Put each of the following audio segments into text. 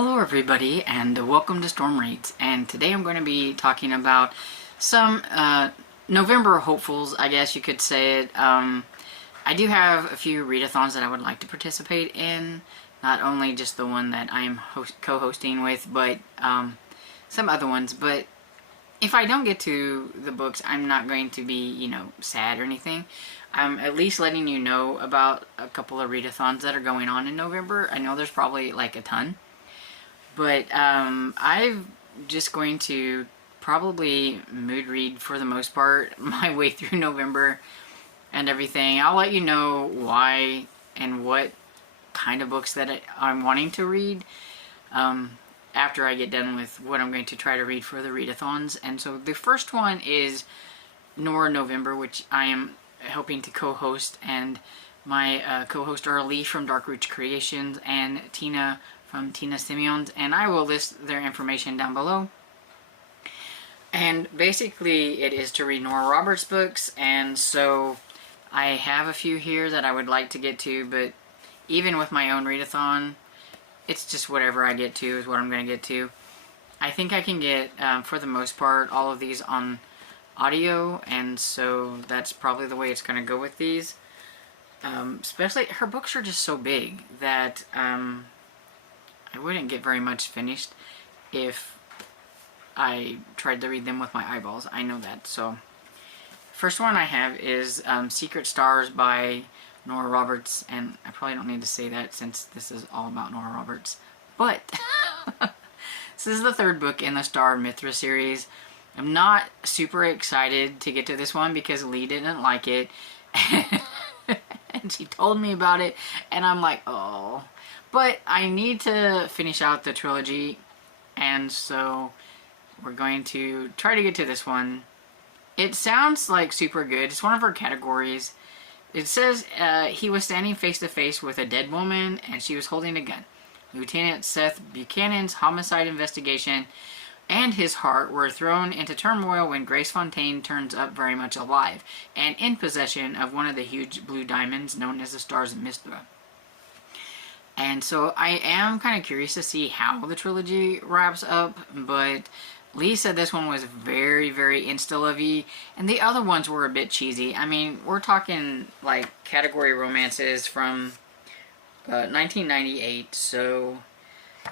Hello everybody and welcome to Storm Reads, and today I'm going to be talking about some November hopefuls, I guess you could say it. I do have a few readathons that I would like to participate in, not only just the one that I'm co-hosting with, but some other ones. But if I don't get to the books, I'm not going to be, sad or anything. I'm at least letting you know about a couple of readathons that are going on in November. I know there's probably like a ton. But I'm just going to probably mood read for the most part my way through November and everything. I'll let you know why and what kind of books that I'm wanting to read after I get done with what I'm going to try to read for the readathons. And so the first one is Nora November, which I am hoping to co-host, and my co-hosts are Lee from Dark Roots Creations and Tina from Tina Simeon's, and I will list their information down below. And basically it is to read Nora Roberts books, and so I have a few here that I would like to get to, but even with my own readathon, it's just whatever I get to is what I'm going to get to. I think I can get, for the most part, all of these on audio, and so that's probably the way it's going to go with these. Especially, her books are just so big that I wouldn't get very much finished if I tried to read them with my eyeballs. I know that. So, first one I have is Secret Stars by Nora Roberts, and I probably don't need to say that since this is all about Nora Roberts. But this is the third book in the Star of Mithra series. I'm not super excited to get to this one because Lee didn't like it. And she told me about it, and I'm like, oh. But I need to finish out the trilogy, and so we're going to try to get to this one. It sounds like super good. It's one of her categories. It says he was standing face to face with a dead woman, and she was holding a gun. Lieutenant Seth Buchanan's homicide investigation and his heart were thrown into turmoil when Grace Fontaine turns up very much alive and in possession of one of the huge blue diamonds known as the Stars of Mithra. And so I am kind of curious to see how the trilogy wraps up, but Lee said this one was very, very insta-lovey, and the other ones were a bit cheesy. I mean, we're talking like category romances from 1998, so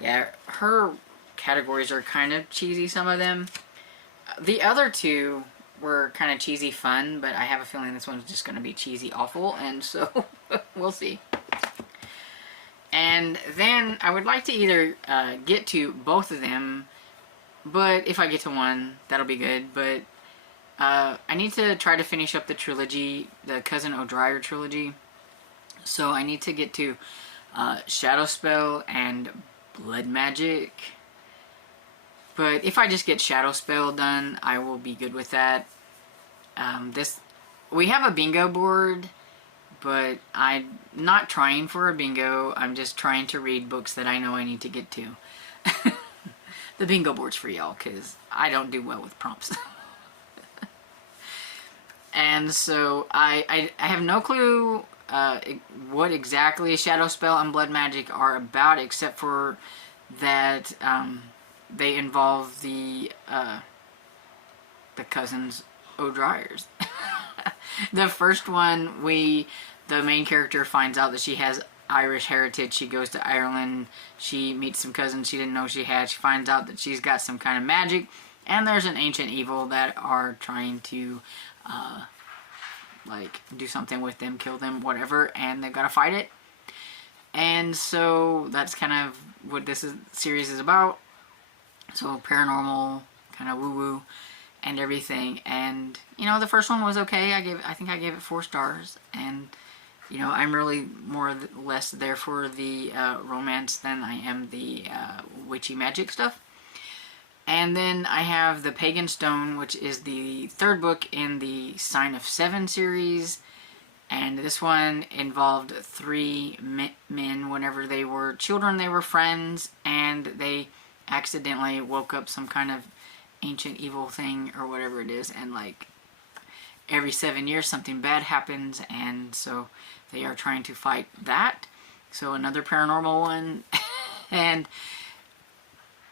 yeah, her categories are kind of cheesy, some of them. The other two were kind of cheesy fun, but I have a feeling this one's just going to be cheesy awful, and so we'll see. And then I would like to either get to both of them, but if I get to one, that'll be good. But I need to try to finish up the trilogy, the Cousin O'Dryer trilogy. So I need to get to Shadow Spell and Blood Magic. But if I just get Shadow Spell done, I will be good with that. We have a bingo board, but I'm not trying for a bingo. I'm just trying to read books that I know I need to get to. The bingo board's for y'all, because I don't do well with prompts. And so I have no clue what exactly Shadow Spell and Blood Magic are about, except for that they involve the cousins O'Dryers. The first one, the main character finds out that she has Irish heritage. She goes to Ireland. She meets some cousins she didn't know she had. She finds out that she's got some kind of magic, and there's an ancient evil that are trying to like do something with them, kill them, whatever, and they've got to fight it. And so that's kind of what this series is about. So paranormal, kind of woo-woo and everything. And the first one was okay. I think I gave it 4 stars, and I'm really more or less there for the romance than I am the witchy magic stuff. And then I have the Pagan Stone, which is the third book in the Sign of Seven series. And this one involved 3 men. Whenever they were children, they were friends, and they accidentally woke up some kind of ancient evil thing or whatever it is, and like every 7 years something bad happens, and so they are trying to fight that. So another paranormal one. And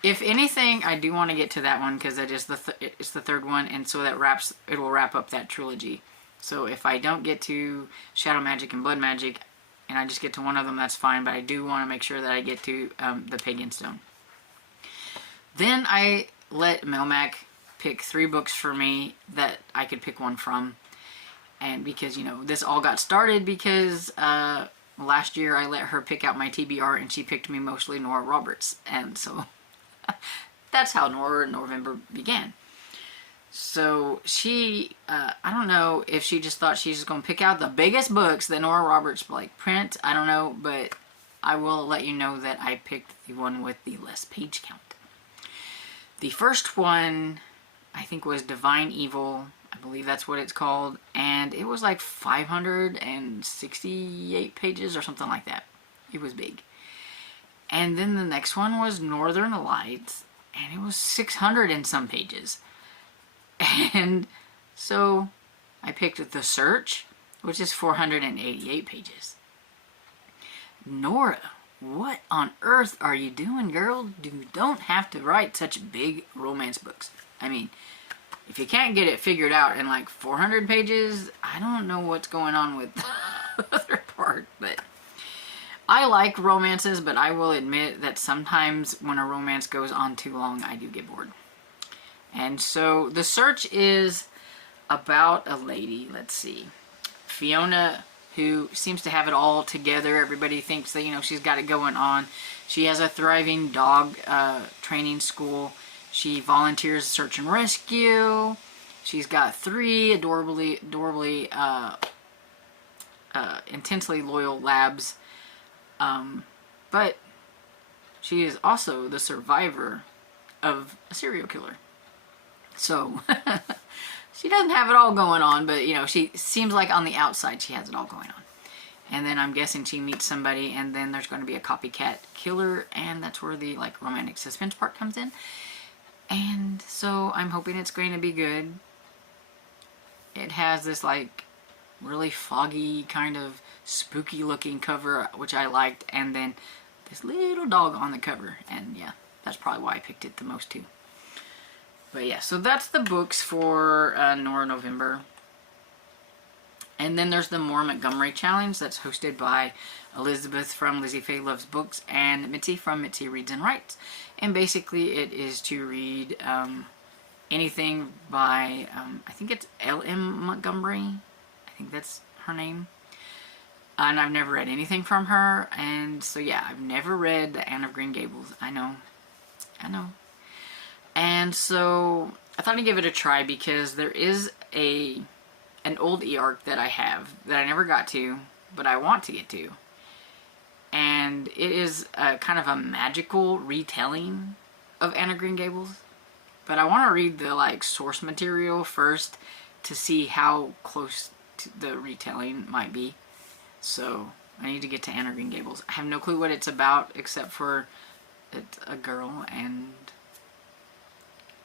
If anything, I do want to get to that one because it's the third one, and so it will wrap up that trilogy. So if I don't get to Shadow Magic and Blood Magic, and I just get to one of them, that's fine. But I do want to make sure that I get to the Pagan Stone. Then I let Melmac pick 3 books for me that I could pick one from. And because, you know, this all got started because last year I let her pick out my TBR, and she picked me mostly Nora Roberts. And so that's how Nora November began. So she, I don't know if she just thought she's just going to pick out the biggest books that Nora Roberts like print. I don't know, but I will let you know that I picked the one with the less page count. The first one, I think, was Divine Evil. I believe that's what it's called. And it was like 568 pages or something like that. It was big. And then the next one was Northern Lights. And it was 600 and some pages. And so I picked The Search, which is 488 pages. Nora, what on earth are you doing, girl? You don't have to write such big romance books. I mean, if you can't get it figured out in like 400 pages, I don't know what's going on with the other part. But I like romances, but I will admit that sometimes when a romance goes on too long, I do get bored. And so The Search is about a lady, let's see, Fiona, who seems to have it all together. Everybody thinks that, you know, she's got it going on. She has a thriving dog training school. She volunteers search and rescue. She's got 3 adorably intensely loyal labs. But she is also the survivor of a serial killer. So she doesn't have it all going on, but, you know, she seems like on the outside she has it all going on. And then I'm guessing she meets somebody, and then there's going to be a copycat killer, and that's where the, like, romantic suspense part comes in. And so I'm hoping it's going to be good. It has this, like, really foggy, kind of spooky looking cover, which I liked, and then this little dog on the cover. And yeah, that's probably why I picked it the most too. But yeah, so that's the books for Nora November. And then there's the More Montgomery Challenge that's hosted by Elizabeth from Lizzie Faye Loves Books and Mitzi from Mitzi Reads and Writes. And basically it is to read anything by, I think it's L.M. Montgomery. I think that's her name. And I've never read anything from her. And so yeah, I've never read The Anne of Green Gables. I know. And so I thought I'd give it a try because there is an old e-arc that I have that I never got to, but I want to get to. And it is kind of a magical retelling of Anne of Green Gables. But I want to read the, like, source material first to see how close to the retelling might be. So I need to get to Anne of Green Gables. I have no clue what it's about except for it's a girl and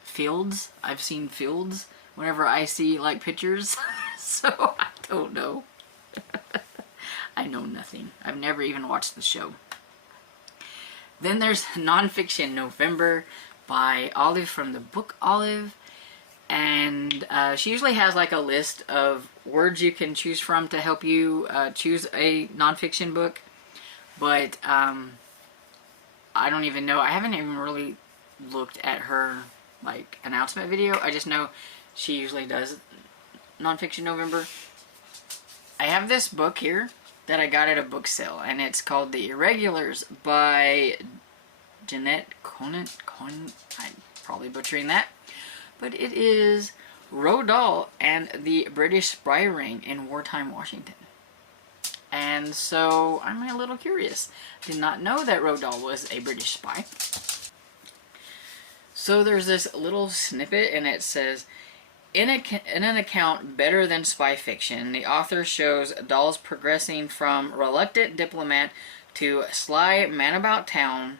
fields. I've seen fields whenever I see, like, pictures. So I don't know. I know nothing. I've never even watched the show. Then there's Nonfiction November by Olive from the book Olive. And she usually has like a list of words you can choose from to help you choose a nonfiction book. But I don't even know. I haven't even really looked at her like announcement video. I just know she usually does Nonfiction November. I have this book here that I got at a book sale, and it's called The Irregulars by Jeanette Conant. I'm probably butchering that. But it is Roald Dahl and the British Spy Ring in wartime Washington. And so I'm a little curious. Did not know that Roald Dahl was a British spy. So there's this little snippet, and it says, in an account better than spy fiction, the author shows Dahl's progressing from reluctant diplomat to sly man about town,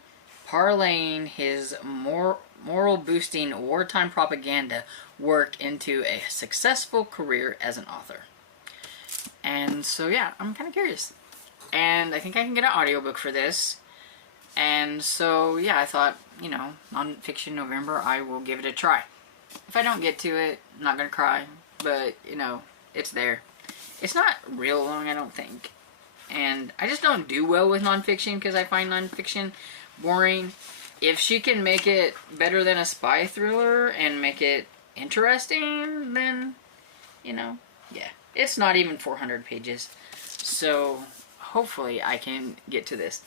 parlaying his moral-boosting wartime propaganda work into a successful career as an author. And so yeah, I'm kind of curious. And I think I can get an audiobook for this. And so, yeah, I thought, you know, Nonfiction November, I will give it a try. If I don't get to it, I'm not going to cry. But, you know, it's there. It's not real long, I don't think. And I just don't do well with nonfiction because I find nonfiction boring. If she can make it better than a spy thriller and make it interesting, then, you know, yeah. It's not even 400 pages. So, hopefully I can get to this.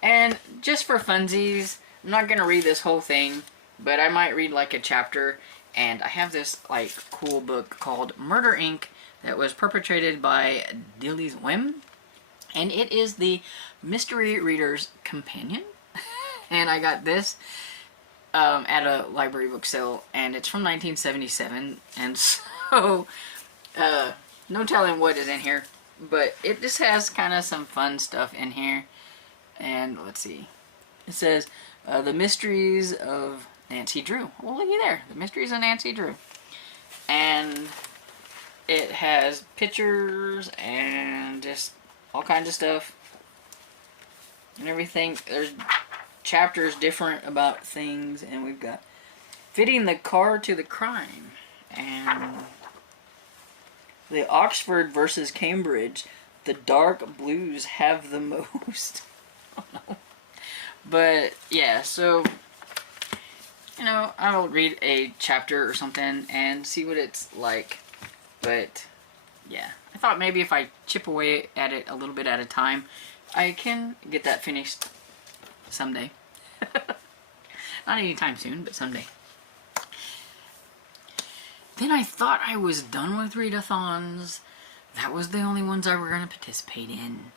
And just for funsies, I'm not going to read this whole thing, but I might read like a chapter. And I have this like cool book called Murder Inc. that was perpetrated by Dilly's Whim. And it is the Mystery Reader's Companion. And I got this at a library book sale, and it's from 1977. And so, no telling what is in here. But it just has kind of some fun stuff in here. And let's see. It says, The Mysteries of Nancy Drew. Well, looky there. The Mysteries of Nancy Drew. And it has pictures and just all kinds of stuff. And everything. There's chapters different about things. And we've got Fitting the Car to the Crime. And the Oxford versus Cambridge. The dark blues have the most. Oh no. But yeah, so, you know, I'll read a chapter or something and see what it's like. But yeah, I thought maybe if I chip away at it a little bit at a time, I can get that finished someday. Not anytime soon, but someday. Then I thought I was done with readathons. That was the only ones I were going to participate in.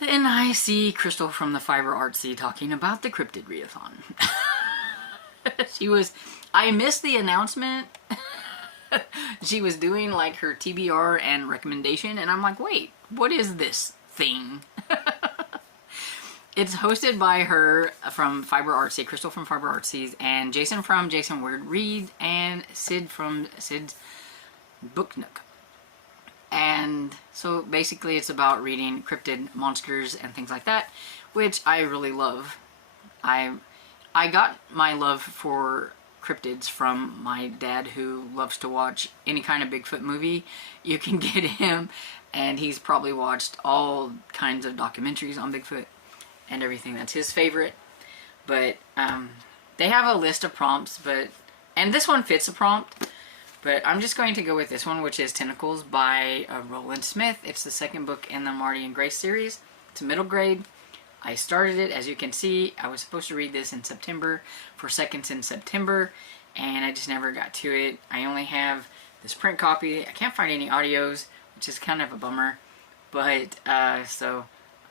Then I see Crystal from the Fiber Artsy talking about the Cryptid Readathon. I missed the announcement. She was doing like her TBR and recommendation, and I'm like, wait, what is this thing? It's hosted by her from Fiber Artsy, Crystal from Fiber Artsies, and Jason from Jason Weird Read, and Sid from Sid's Book Nook. And so basically it's about reading cryptid monsters and things like that, which I really love. I got my love for cryptids from my dad, who loves to watch any kind of Bigfoot movie you can get him, and he's probably watched all kinds of documentaries on Bigfoot and everything. That's his favorite. But they have a list of prompts, and this one fits a prompt. But I'm just going to go with this one, which is Tentacles by Roland Smith. It's the second book in the Marty and Grace series. It's a middle grade. I started it, as you can see. I was supposed to read this in September for Seconds in September, and I just never got to it. I only have this print copy. I can't find any audios, which is kind of a bummer. But, so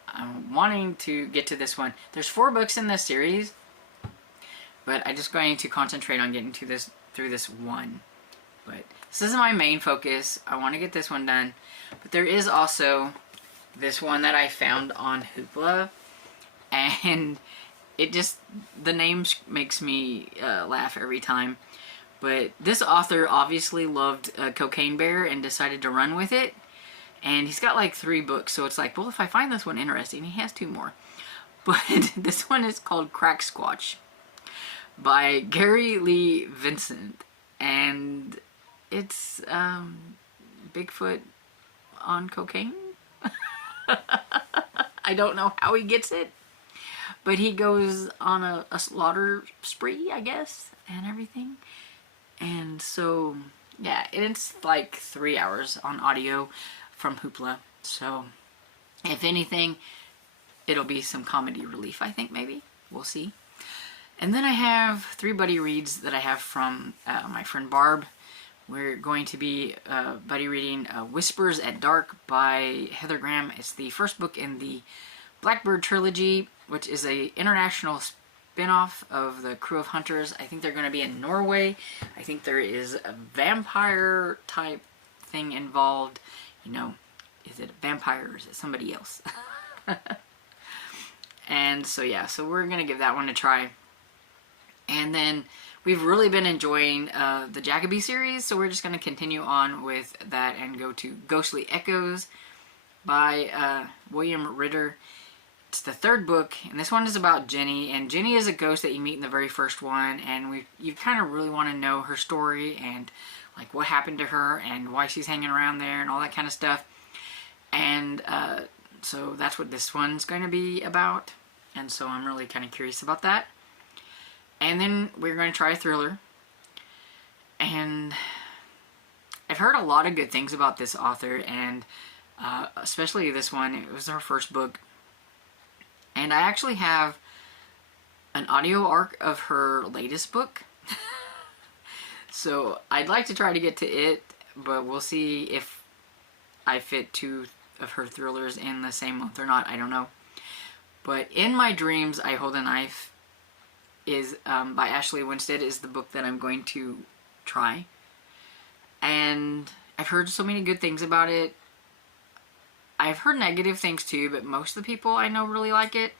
I'm wanting to get to this one. There's 4 books in this series, but I'm just going to concentrate on getting to this through this one. But this is my main focus. I want to get this one done. But there is also this one that I found on Hoopla, and it just, the name makes me laugh every time. But this author obviously loved Cocaine Bear and decided to run with it. And he's got like 3 books, so it's like, well, if I find this one interesting, he has 2 more. But this one is called Crack Squatch by Gary Lee Vincent. And it's Bigfoot on cocaine. I don't know how he gets it, but he goes on a slaughter spree, I guess, and everything. And so, yeah, it's like 3 hours on audio from Hoopla. So, if anything, it'll be some comedy relief, I think, maybe. We'll see. And then I have 3 buddy reads that I have from my friend Barb. We're going to be buddy reading Whispers at Dark by Heather Graham. It's the first book in the Blackbird trilogy, which is a international spin-off of the Crew of Hunters. I think they're going to be in Norway. I think there is a vampire type thing involved. You know, is it a vampire or is it somebody else? And so yeah, so we're going to give that one a try. And then we've really been enjoying the Jacoby series, so we're just going to continue on with that and go to Ghostly Echoes by William Ritter. it's the third book, and this one is about Jenny. And Jenny is a ghost that you meet in the very first one, and you kind of really want to know her story and like what happened to her and why she's hanging around there and all that kind of stuff. And so that's what this one's going to be about, and so I'm really kind of curious about that. And then we're going to try a thriller, and I've heard a lot of good things about this author, and especially this one. It was her first book, and I actually have an audio arc of her latest book. So I'd like to try to get to it, but we'll see if I fit 2 of her thrillers in the same month or not. I don't know. But In My Dreams, I Hold a Knife is by Ashley Winstead is the book that I'm going to try. And I've heard so many good things about it. I've heard negative things too, but most of the people I know really like it.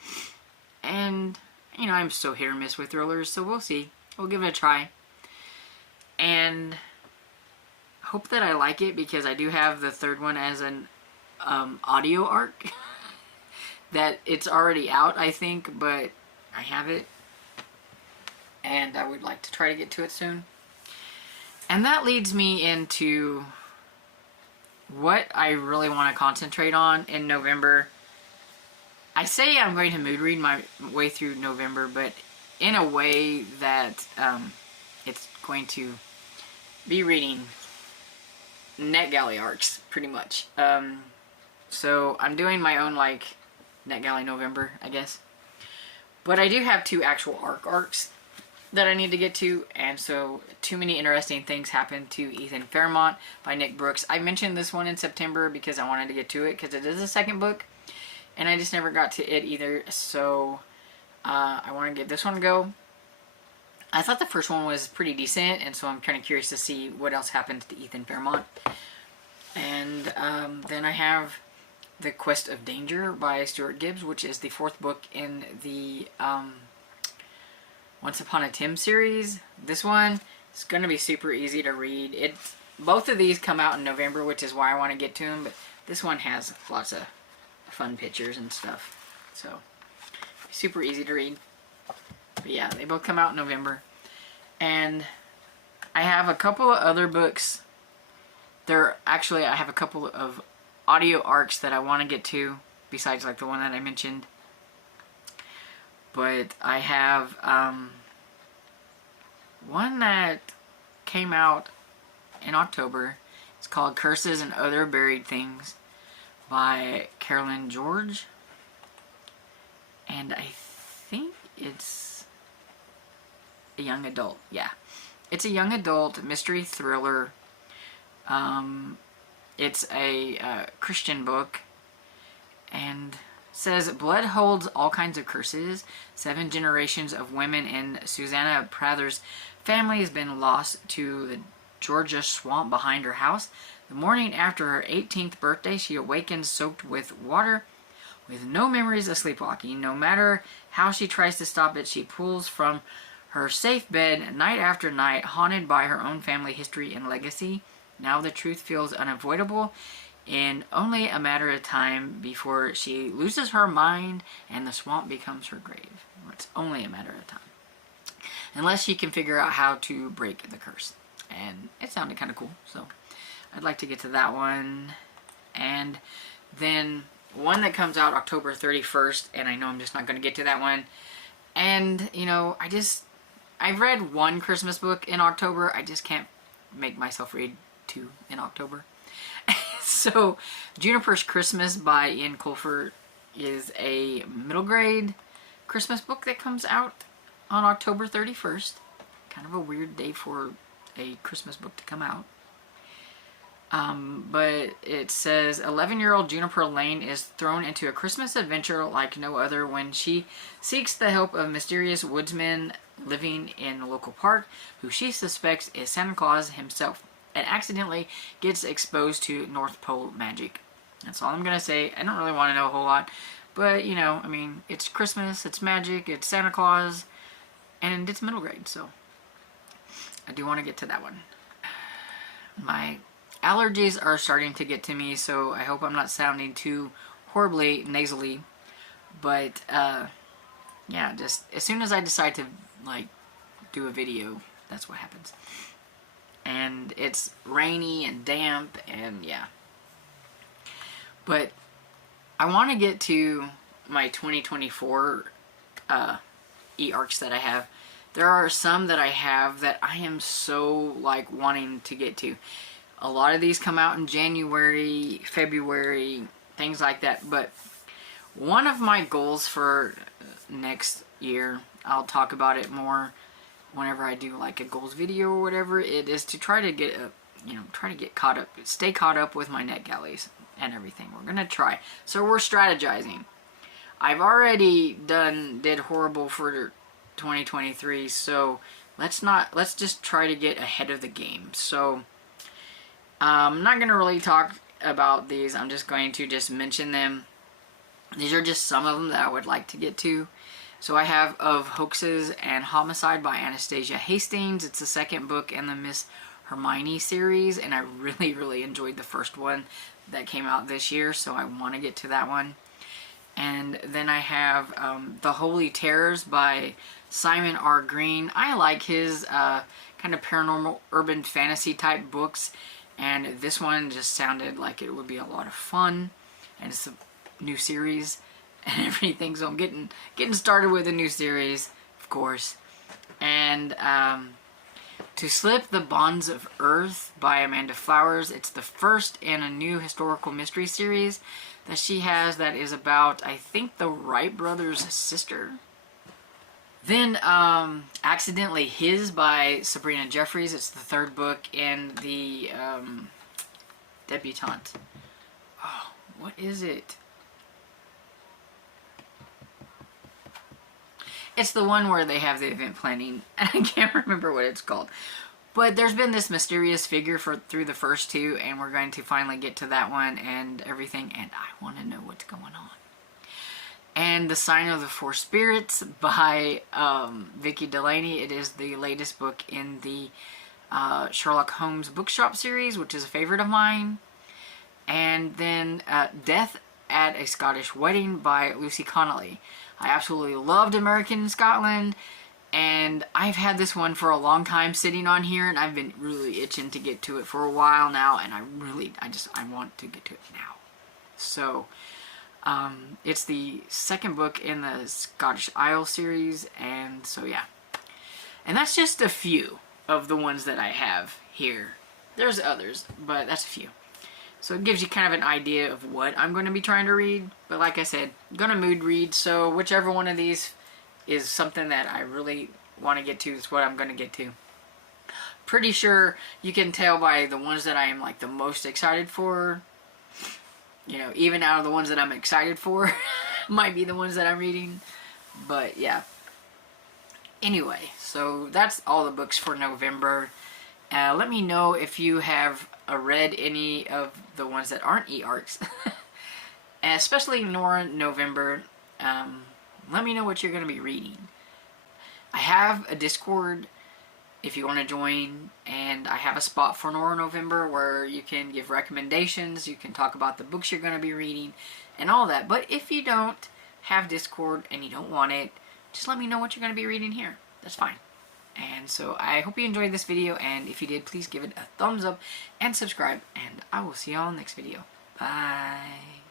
And, you know, I'm so hit or miss with thrillers, so we'll see. We'll give it a try. And hope that I like it, because I do have the third one as an audio arc. That it's already out, I think, but I have it. And I would like to try to get to it soon. And that leads me into what I really want to concentrate on in November. I say I'm going to mood read my way through November, but in a way that it's going to be reading NetGalley arcs, pretty much. So I'm doing my own, like, NetGalley November, I guess. But I do have 2 actual arcs that I need to get to, and so Too Many Interesting Things Happen to Ethan Fairmont by Nick Brooks. I mentioned this one in September because I wanted to get to it, because it is the second book, and I just never got to it either, so I want to give this one a go. I thought the first one was pretty decent, and so I'm kind of curious to see what else happens to Ethan Fairmont. And then I have The Quest of Danger by Stuart Gibbs, which is the 4th book in the Once Upon a Tim series. This one is going to be super easy to read. Both of these come out in November, which is why I want to get to them, but this one has lots of fun pictures and stuff, so super easy to read. But yeah, they both come out in November. And I have a couple of other books. I have a couple of audio arcs that I want to get to, besides like the one that I mentioned. But I have one that came out in October. It's called Curses and Other Buried Things by Carolyn George. And I think it's a young adult. Yeah. It's a young adult mystery thriller. It's a Christian book. And says, blood holds all kinds of curses. 7 generations of women in Susanna Prather's family has been lost to the Georgia swamp behind her house. The morning after her 18th birthday, she awakens soaked with water, with no memories of sleepwalking. No matter how she tries to stop it, she pulls from her safe bed night after night, haunted by her own family history and legacy. Now the truth feels unavoidable, in only a matter of time before she loses her mind and the swamp becomes her grave. It's only a matter of time. Unless she can figure out how to break the curse. And it sounded kind of cool, so I'd like to get to that one. And then one that comes out October 31st, and I know I'm just not going to get to that one. And, you know, I've read one Christmas book in October. I just can't make myself read 2 in October. So, Juniper's Christmas by Ian Colfer is a middle grade Christmas book that comes out on October 31st. Kind of a weird day for a Christmas book to come out. But it says 11-year-old Juniper Lane is thrown into a Christmas adventure like no other when she seeks the help of mysterious woodsman living in a local park who she suspects is Santa Claus himself, and accidentally gets exposed to North Pole magic. That's all I'm going to say. I don't really want to know a whole lot, but, you know, I mean, it's Christmas, it's magic, it's Santa Claus, and it's middle grade, so I do want to get to that one. My allergies are starting to get to me, so I hope I'm not sounding too horribly nasally. But yeah, just as soon as I decide to like do a video, that's what happens. And it's rainy and damp, and yeah. But I want to get to my 2024 e-arcs that I have. There are some that I have that I am so like wanting to get to. A lot of these come out in January, February, things like that. But one of my goals for next year, I'll talk about it more whenever I do like a goals video or whatever, it is to try to get try to get caught up, stay caught up with my NetGalleys and everything. We're gonna try. So we're strategizing. I've already did horrible for 2023, so let's just try to get ahead of the game. So I'm not gonna really talk about these. I'm just going to just mention them. These are just some of them that I would like to get to. So I have Of Hoaxes and Homicide by Anastasia Hastings. It's the second book in the Miss Hermione series, and I really, really enjoyed the first one that came out this year, so I want to get to that one. And then I have The Holy Terrors by Simon R. Green. I like his kind of paranormal urban fantasy type books, and this one just sounded like it would be a lot of fun, and it's a new series and everything, so I'm getting started with a new series, of course. And To Slip the Bonds of Earth by Amanda Flowers. It's the first in a new historical mystery series that she has that is about, I think, the Wright brothers' sister. Then Accidentally His by Sabrina Jeffries. It's the third book in the debutante. Oh, what is it? It's the one where they have the event planning. I can't remember what it's called. But there's been this mysterious figure through the first two, and we're going to finally get to that one and everything, and I want to know what's going on. And The Sign of the Four Spirits by Vicky Delaney. It is the latest book in the Sherlock Holmes bookshop series, which is a favorite of mine. And then Death at a Scottish Wedding by Lucy Connolly. I absolutely loved American in Scotland, and I've had this one for a long time sitting on here, and I've been really itching to get to it for a while now, and I want to get to it now. So, it's the second book in the Scottish Isle series, and so yeah. And that's just a few of the ones that I have here. There's others, but that's a few. So it gives you kind of an idea of what I'm going to be trying to read. But like I said, I'm going to mood read. So whichever one of these is something that I really want to get to is what I'm going to get to. Pretty sure you can tell by the ones that I am like the most excited for. You know, even out of the ones that I'm excited for, might be the ones that I'm reading. But yeah. Anyway, so that's all the books for November. Let me know if you have read any of the ones that aren't e-arcs. Especially Nora November. Let me know what you're going to be reading. I have a Discord if you want to join, and I have a spot for Nora November where you can give recommendations, you can talk about the books you're going to be reading, and all that. But if you don't have Discord and you don't want it, just let me know what you're going to be reading here. That's fine. And so I hope you enjoyed this video, and if you did, please give it a thumbs up and subscribe, and I will see y'all in the next video. Bye.